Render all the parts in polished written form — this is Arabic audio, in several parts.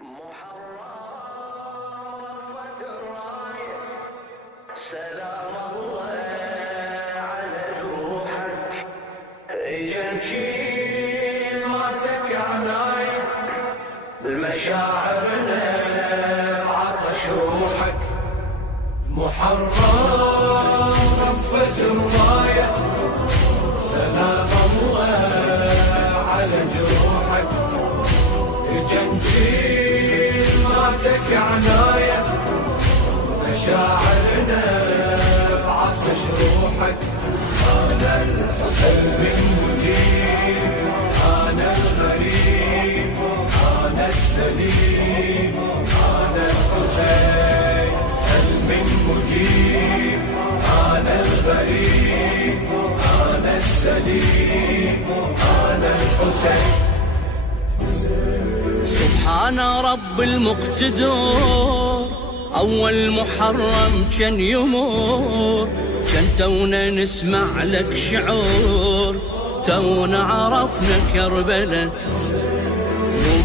محررة الراية سلام الله على روحك يجنشيل ماتك عناية بالمشاعرنا بعطش روحك محرر رفة الراية سلام الله على جروحك يجنشيل ماتك عناية مشاعرنا بعطش روحك أنا الحسين من مجيب أنا الغريب أنا السليم أنا الحسين من مجيب أنا الغريب أنا السليم أنا الحسين. سبحان رب المقتدر أول محرم كان يمر كان تونا نسمع لك شعور تونا عرفنا كربلاء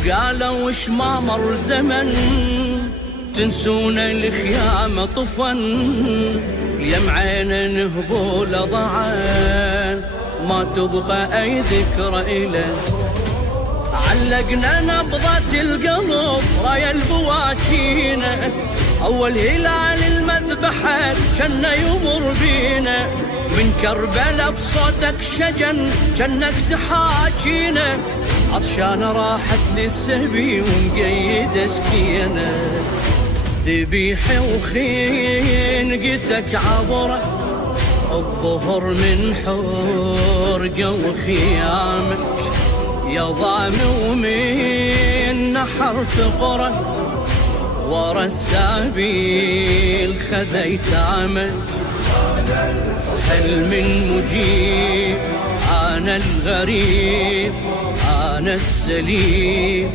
وقالوا وش ما مر زمن تنسونا الخيام طفن يم عينا نهبول ضعان ما تبقى أي ذكرى إله علقنا نبضة القلب راية البواكينا أول هلال المذبحة كنا يمر بينا من كربلاء بصوتك شجن كنك تحاكينا عطشانة راحت للسبي ومقيدة سكينة ذبيحة وخينقتك عبرة الظهر من حرقة وخيامك يا ضامي ومن نحر تقرة ورا السبيل خذيت عمك هل من مجيب أنا الغريب أنا السليم